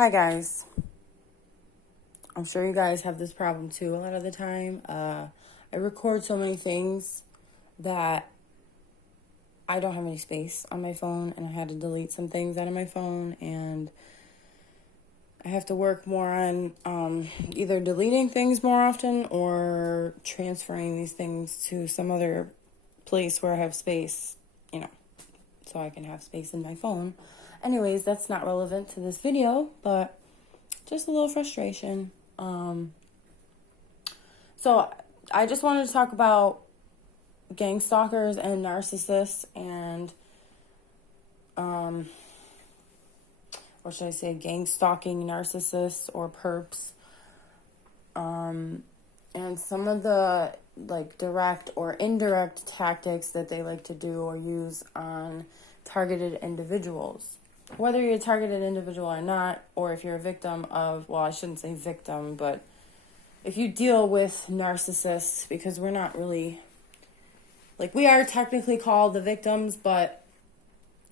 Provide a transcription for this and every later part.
Hi guys. I'm sure you guys have this problem too a lot of the time. I record so many things that I don't have any space on my phone, and I had to delete some things out of my phone, and I have to work more on either deleting things more often or transferring these things to some other place where I have space, so I can have space in my phone. Anyways, that's not relevant to this video, but just a little frustration. So I just wanted to talk about gang stalkers and narcissists and, or should I say gang stalking narcissists or perps, and some of the direct or indirect tactics that they like to do or use on targeted individuals. Whether you're a targeted individual or not, or if you're a victim of, well, I shouldn't say victim, but if you deal with narcissists, because we're not really, we are technically called the victims, but,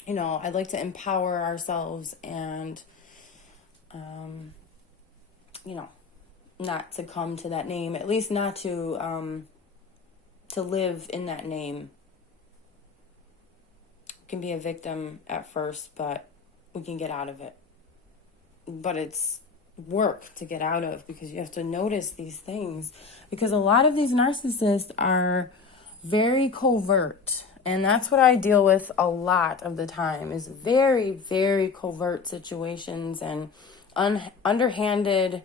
I'd like to empower ourselves and, not to come to that name, at least not to live in that name. Can be a victim at first, but we can get out of it. But it's work to get out of, because you have to notice these things, because a lot of these narcissists are very covert, and that's what I deal with a lot of the time, is very, very covert situations and underhanded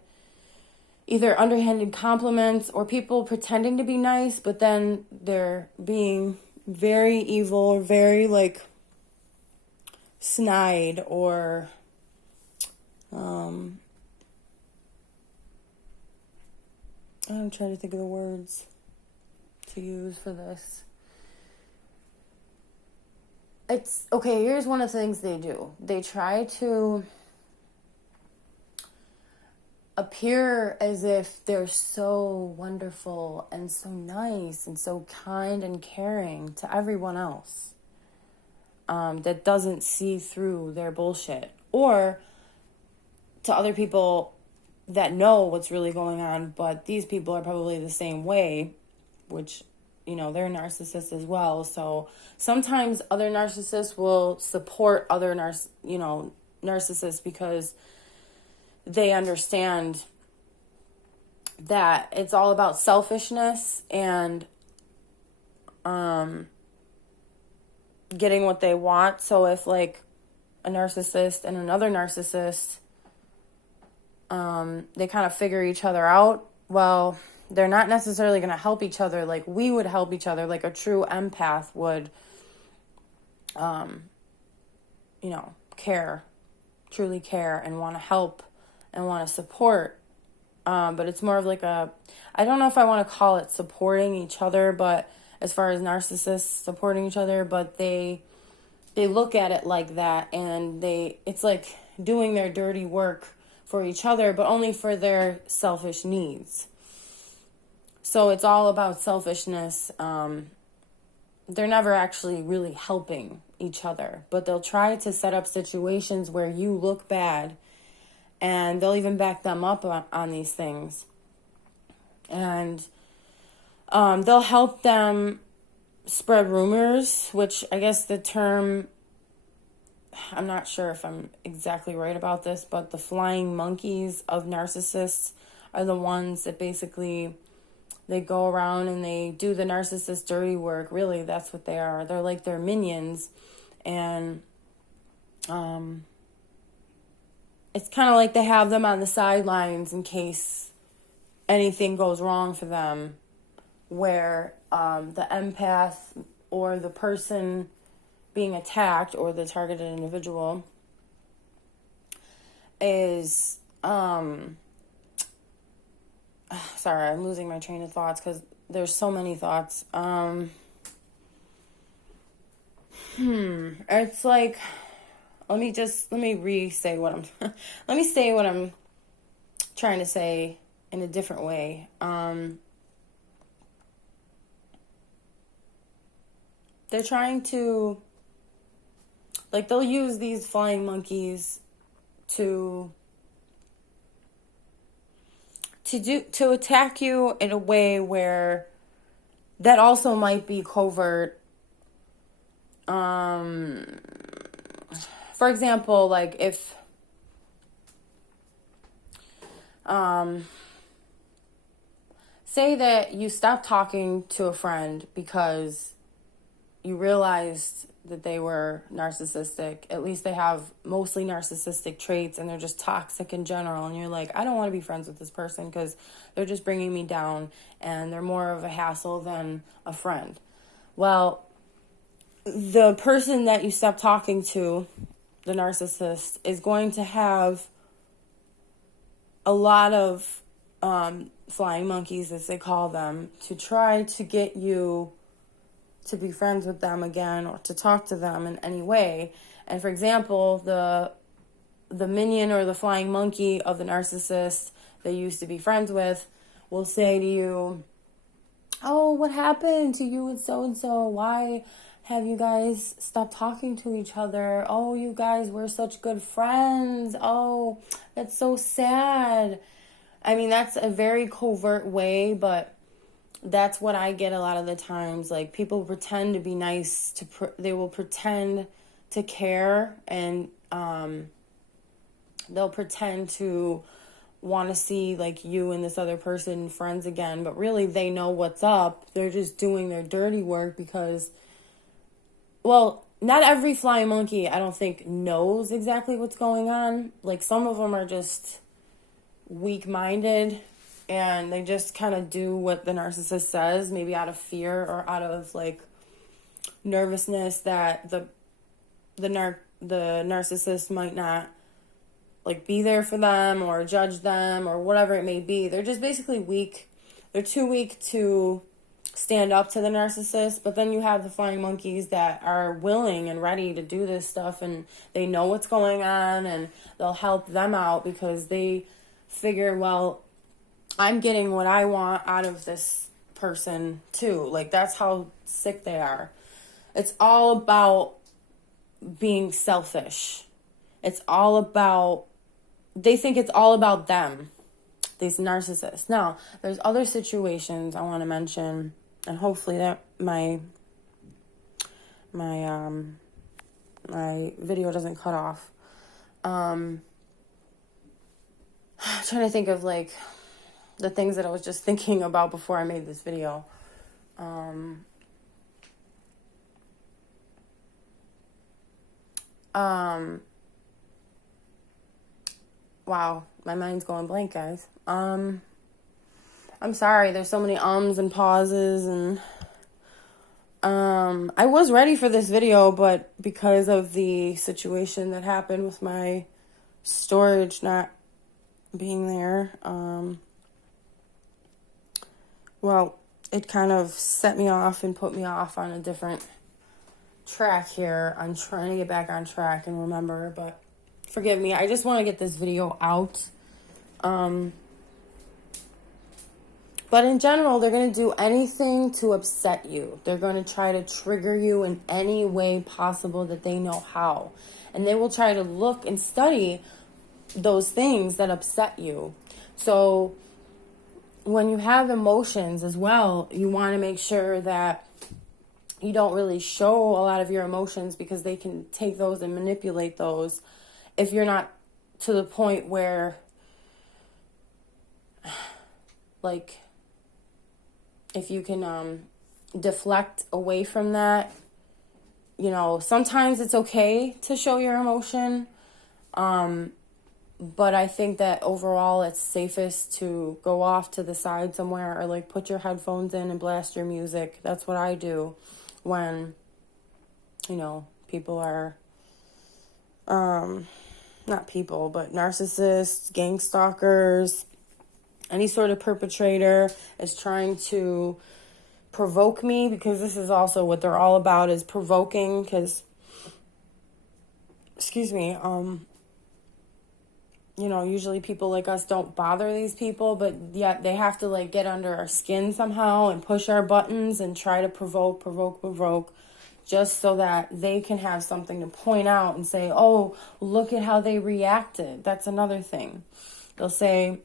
compliments, or people pretending to be nice but then they're being very evil or very snide, or I'm trying to think of the words to use for this. It's okay. Here's one of the things they do. They try to appear as if they're so wonderful and so nice and so kind and caring to everyone else, that doesn't see through their bullshit, or to other people that know what's really going on, but these people are probably the same way, which, they're narcissists as well. So sometimes other narcissists will support other narcissists, because they understand that it's all about selfishness and getting what they want. So if a narcissist and another narcissist, they kind of figure each other out, well, they're not necessarily going to help each other like we would help each other, like a true empath would, truly care and want to help and want to support. But it's more of I don't know if I want to call it supporting each other, but as far as narcissists supporting each other, but they look at it like that, and it's like doing their dirty work for each other, but only for their selfish needs. So it's all about selfishness. They're never actually really helping each other, but they'll try to set up situations where you look bad, and they'll even back them up on these things. And they'll help them spread rumors, which I guess the term, I'm not sure if I'm exactly right about this, but the flying monkeys of narcissists are the ones that basically, they go around and they do the narcissist dirty work. Really, that's what they are. They're like their minions. And it's kind of like they have them on the sidelines in case anything goes wrong for them, where the empath or the person being attacked, or the targeted individual, is sorry, I'm losing my train of thoughts because there's so many thoughts. It's like, let me re-say what I'm let me say what I'm trying to say in a different way. They're trying to, they'll use these flying monkeys to to attack you in a way where that also might be covert. For example, like if say that you stopped talking to a friend because you realized that they were narcissistic. At least they have mostly narcissistic traits and they're just toxic in general. And you're like, I don't want to be friends with this person because they're just bringing me down and they're more of a hassle than a friend. Well, the person that you stop talking to, the narcissist, is going to have a lot of flying monkeys, as they call them, to try to get you to be friends with them again or to talk to them in any way. And for example, the minion or the flying monkey of the narcissist they used to be friends with will say to you, oh, what happened to you and so? Why have you guys stopped talking to each other? Oh, you guys were such good friends. Oh, that's so sad. I mean, that's a very covert way, but that's what I get a lot of the times. Like, people pretend to be nice, they will pretend to care, and they'll pretend to want to see, like, you and this other person friends again, but really they know what's up. They're just doing their dirty work because, well, not every flying monkey, I don't think, knows exactly what's going on. Like, some of them are just weak-minded, and they just kind of do what the narcissist says, maybe out of fear or out of, like, nervousness that the narcissist might not, like, be there for them or judge them or whatever it may be. They're just basically weak. They're too weak to stand up to the narcissist. But then you have the flying monkeys that are willing and ready to do this stuff, and they know what's going on, and they'll help them out because they figure, well, I'm getting what I want out of this person too. Like, that's how sick they are. It's all about being selfish. It's all about, they think it's all about them, these narcissists. Now, there's other situations I want to mention, and hopefully that my video doesn't cut off. I'm trying to think of, like, the things that I was just thinking about before I made this video. Wow, my mind's going blank, guys. I'm sorry, there's so many ums and pauses, and I was ready for this video, but because of the situation that happened with my storage not being there, well, it kind of set me off and put me off on a different track here. I'm trying to get back on track and remember, but forgive me. I just want to get this video out. But in general, they're going to do anything to upset you. They're going to try to trigger you in any way possible that they know how. And they will try to look and study those things that upset you. So when you have emotions as well, you want to make sure that you don't really show a lot of your emotions, because they can take those and manipulate those if you're not to the point where, like, if you can deflect away from that. You know, sometimes it's okay to show your emotion, but I think that overall it's safest to go off to the side somewhere, or, like, put your headphones in and blast your music. That's what I do when, you know, people are, not people, but narcissists, gangstalkers, any sort of perpetrator is trying to provoke me, because this is also what they're all about, is provoking, because, you know, usually people like us don't bother these people, but yet they have to, like, get under our skin somehow and push our buttons and try to provoke, just so that they can have something to point out and say, oh, look at how they reacted. That's another thing. They'll say,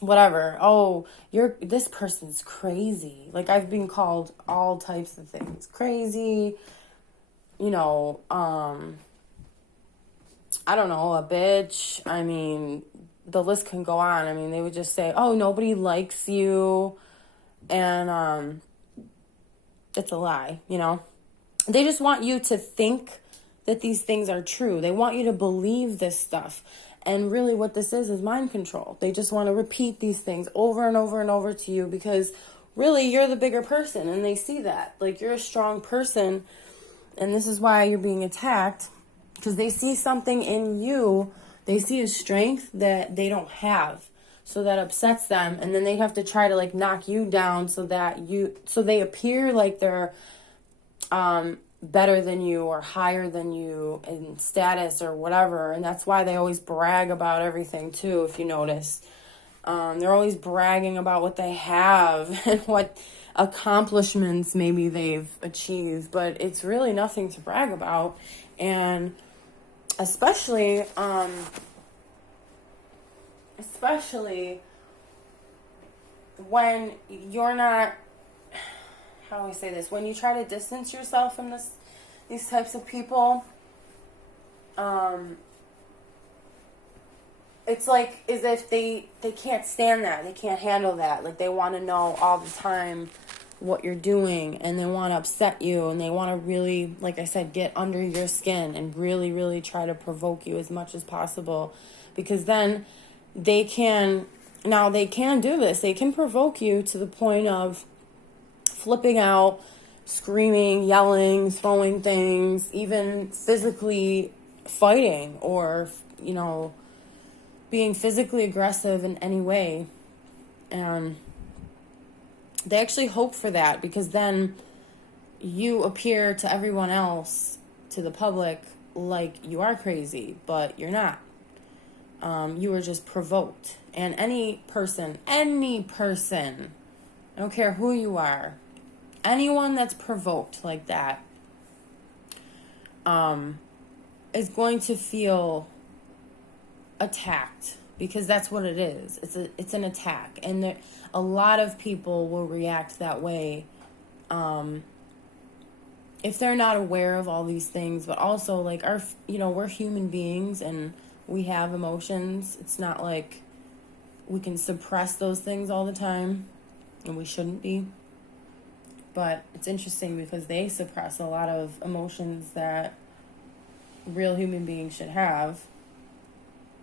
whatever. Oh, this person's crazy. Like, I've been called all types of things. Crazy, you know, I don't know, a bitch. I mean, the list can go on. I mean, they would just say, oh, nobody likes you. And it's a lie, you know. They just want you to think that these things are true. They want you to believe this stuff. And really what this is mind control. They just want to repeat these things over and over and over to you because really you're the bigger person and they see that. Like, you're a strong person and this is why you're being attacked, because they see something in you. They see a strength that they don't have. So that upsets them, and then they have to try to like knock you down so they appear like they're better than you or higher than you in status or whatever. And that's why they always brag about everything too, if you notice. They're always bragging about what they have and what accomplishments maybe they've achieved, but it's really nothing to brag about. And especially when you're not, how do I say this? When you try to distance yourself from these types of people, it's like as if they can't stand that. They can't handle that. Like, they want to know all the time what you're doing, and they want to upset you, and they want to really, like I said, get under your skin and really, really try to provoke you as much as possible, because then they can do this. They can provoke you to the point of flipping out, screaming, yelling, throwing things, even physically fighting or, you know, being physically aggressive in any way. And they actually hope for that, because then you appear to everyone else, to the public, like you are crazy, but you're not. You were just provoked. And any person, I don't care who you are, anyone that's provoked like that is going to feel attacked, because that's what it is. It's an attack, and a lot of people will react that way if they're not aware of all these things. But also, like, we're human beings and we have emotions. It's not like we can suppress those things all the time, and we shouldn't be. But it's interesting because they suppress a lot of emotions that real human beings should have.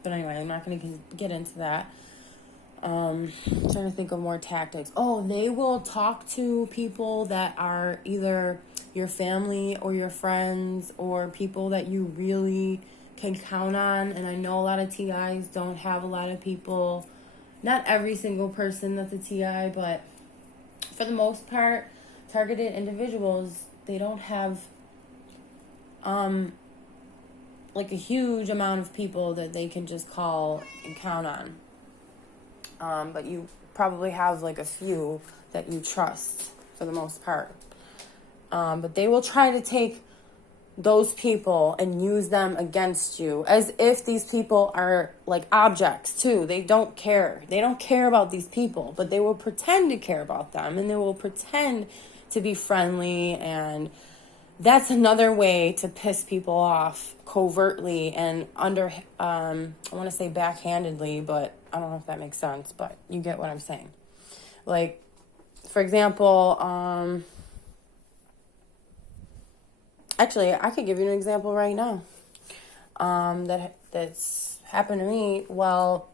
But anyway, I'm not going to get into that. Trying to think of more tactics. Oh, they will talk to people that are either your family or your friends or people that you really can count on. And I know a lot of TIs don't have a lot of people. Not every single person that's a TI, but for the most part, targeted individuals, they don't have like a huge amount of people that they can just call and count on. But you probably have like a few that you trust for the most part. But they will try to take those people and use them against you as if these people are like objects too. They don't care. They don't care about these people, but they will pretend to care about them, and they will pretend to be friendly. And that's another way to piss people off covertly and I want to say backhandedly, but I don't know if that makes sense, but you get what I'm saying. Like, for example, actually, I could give you an example right now that's happened to me. Well,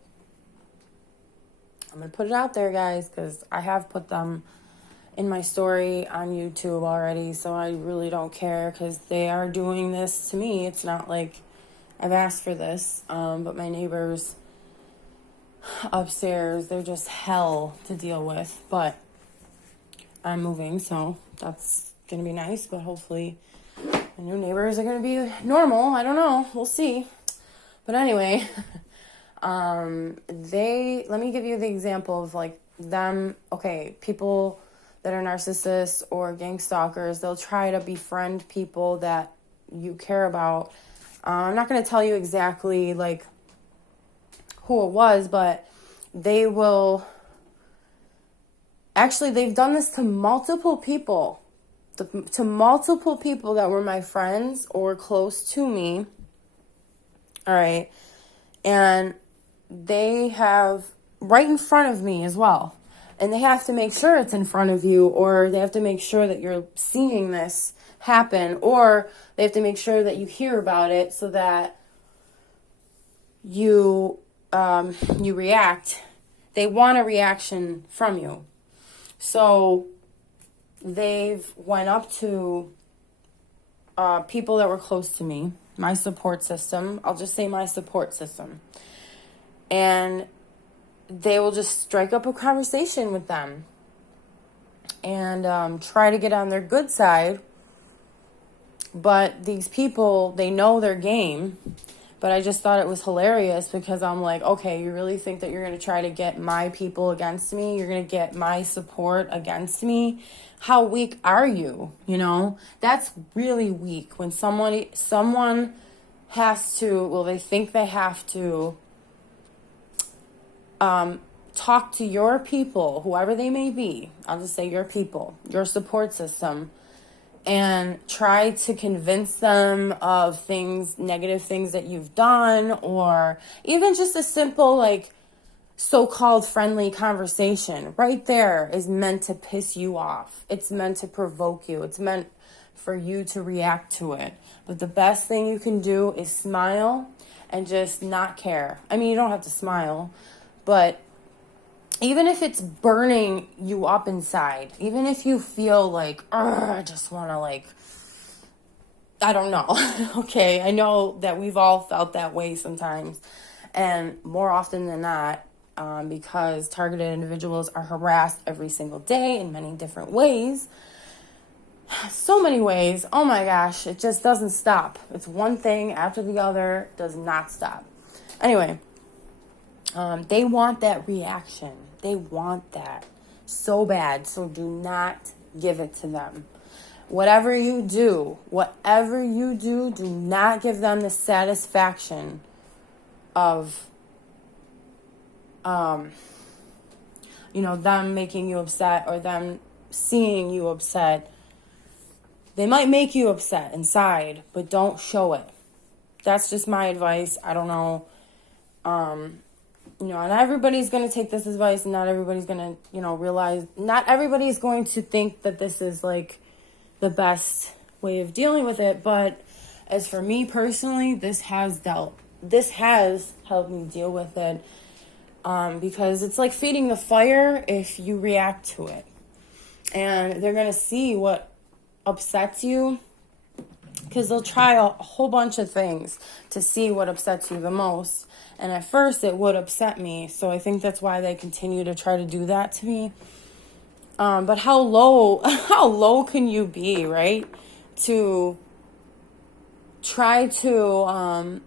I'm going to put it out there, guys, because I have put them in my story on YouTube already, so I really don't care, because they are doing this to me. It's not like I've asked for this, but my neighbors upstairs, they're just hell to deal with. But I'm moving, so that's going to be nice, but hopefully the new neighbors are going to be normal. I don't know. We'll see. But anyway, let me give you the example of like them. Okay, people that are narcissists or gang stalkers, they'll try to befriend people that you care about. I'm not going to tell you exactly like who it was, but they will, actually, they've done this to multiple people, to multiple people that were my friends or close to me. All right. And they have right in front of me as well. And they have to make sure it's in front of you, or they have to make sure that you're seeing this happen, or they have to make sure that you hear about it so that you react. They want a reaction from you. So they've went up to people that were close to me, my support system. I'll just say my support system. And they will just strike up a conversation with them and try to get on their good side. But these people, they know their game. But I just thought it was hilarious because I'm like, okay, you really think that you're going to try to get my people against me? You're going to get my support against me? How weak are you? You know, that's really weak when someone has to, well, they think they have to talk to your people, whoever they may be. I'll just say your people, your support system, and try to convince them of things, negative things that you've done, or even just a simple, like, so-called friendly conversation right there is meant to piss you off. It's meant to provoke you. It's meant for you to react to it. But the best thing you can do is smile and just not care. I mean, you don't have to smile, but even if it's burning you up inside, even if you feel like, I just want to, like, I don't know. Okay, I know that we've all felt that way sometimes. And more often than not, because targeted individuals are harassed every single day in many different ways. So many ways. Oh my gosh, it just doesn't stop. It's one thing after the other, does not stop. Anyway, they want that reaction. They want that so bad. So do not give it to them. Whatever you do, do not give them the satisfaction of, them making you upset or them seeing you upset. They might make you upset inside, but don't show it. That's just my advice. I don't know. Not everybody's going to take this advice, and not everybody's going to, realize, not everybody's going to think that this is like the best way of dealing with it. But as for me personally, this has helped me deal with it. Because it's like feeding the fire if you react to it. And they're going to see what upsets you, because they'll try a whole bunch of things to see what upsets you the most. And at first it would upset me, so I think that's why they continue to try to do that to me. But how low can you be, right? To try to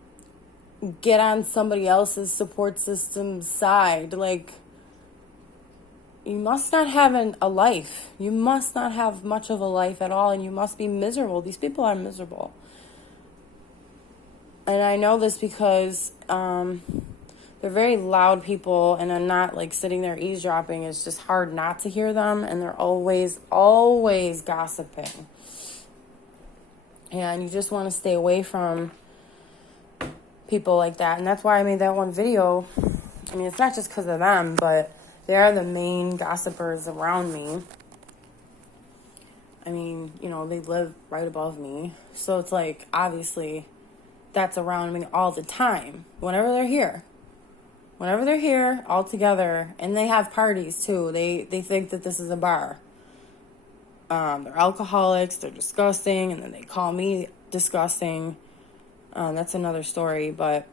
get on somebody else's support system's side. Like, you must not have a life. You must not have much of a life at all, and you must be miserable. These people are miserable. And I know this because they're very loud people, and I'm not like sitting there eavesdropping. It's just hard not to hear them, and they're always gossiping. And you just want to stay away from people like that. And that's why I made that one video. I mean, it's not just because of them, but they are the main gossipers around me. I mean, they live right above me. So it's like, obviously, that's around me all the time. Whenever they're here, all together. And they have parties, too. They think that this is a bar. They're alcoholics. They're disgusting. And then they call me disgusting. That's another story. But,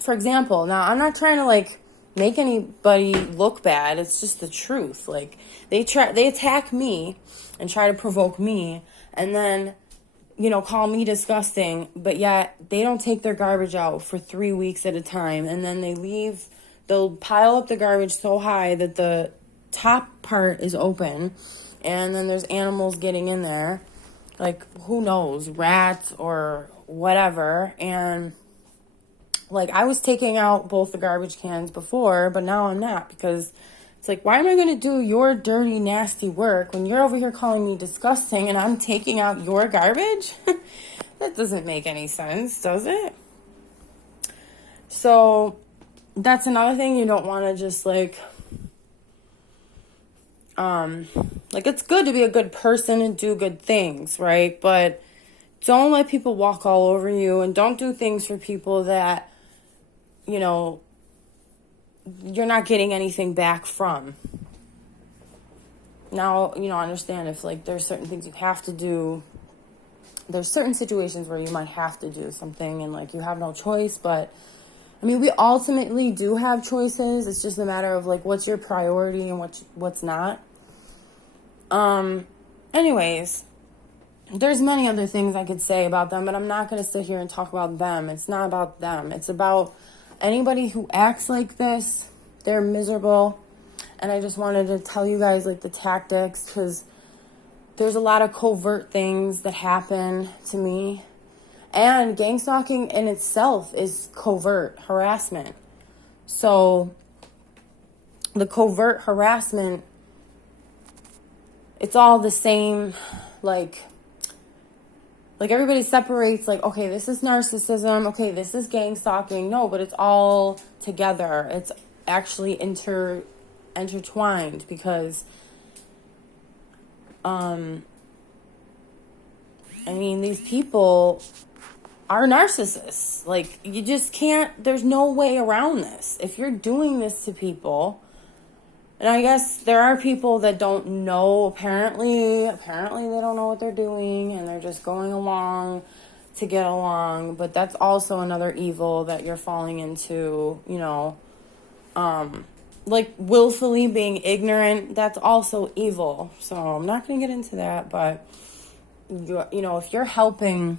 for example, now, I'm not trying to, like, make anybody look bad. It's just the truth. Like, they attack me and try to provoke me, and then, call me disgusting, but yet they don't take their garbage out for 3 weeks at a time, and then they'll pile up the garbage so high that the top part is open, and then there's animals getting in there, like, who knows, rats or whatever, and Like, I was taking out both the garbage cans before, but now I'm not, because it's like, why am I going to do your dirty, nasty work when you're over here calling me disgusting and I'm taking out your garbage? That doesn't make any sense, does it? So that's another thing. You don't want to just like it's good to be a good person and do good things, right? But don't let people walk all over you, and don't do things for people that, you know, you're not getting anything back from. Now, you know, I understand if like there's certain things you have to do. There's certain situations where you might have to do something and like you have no choice, but I mean, we ultimately do have choices. It's just a matter of like what's your priority and what's not. Anyways, there's many other things I could say about them, but I'm not going to sit here and talk about them. It's not about them. It's about anybody who acts like this. They're miserable. And I just wanted to tell you guys like the tactics, because there's a lot of covert things that happen to me. And gang stalking in itself is covert harassment. So the covert harassment, it's all the same, like everybody separates, like, okay, this is narcissism, okay, this is gang stalking. No, but it's all together. It's actually intertwined, because I mean, these people are narcissists. Like, you just can't, there's no way around this. If you're doing this to people, and I guess there are people that don't know, apparently they don't know what they're doing, and they're just going along to get along, but that's also another evil that you're falling into, you know, like willfully being ignorant, that's also evil. So I'm not going to get into that, but you know, if you're helping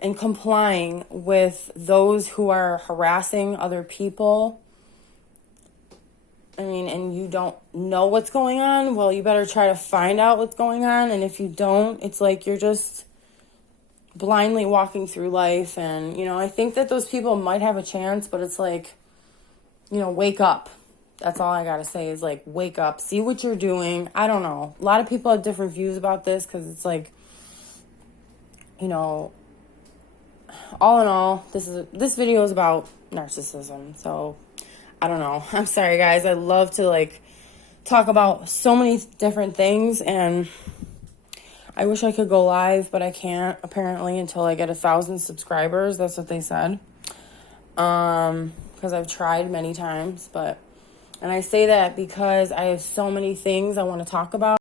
and complying with those who are harassing other people, I mean, and you don't know what's going on, well, you better try to find out what's going on. And if you don't, it's like you're just blindly walking through life. And, you know, I think that those people might have a chance, but it's like, you know, wake up. That's all I got to say is like, wake up, see what you're doing. I don't know. A lot of people have different views about this, because it's like, you know, all in all, this video is about narcissism. So I don't know. I'm sorry, guys. I love to like talk about so many different things, and I wish I could go live, but I can't apparently until I get 1,000 subscribers. That's what they said. Because I've tried many times, and I say that because I have so many things I want to talk about.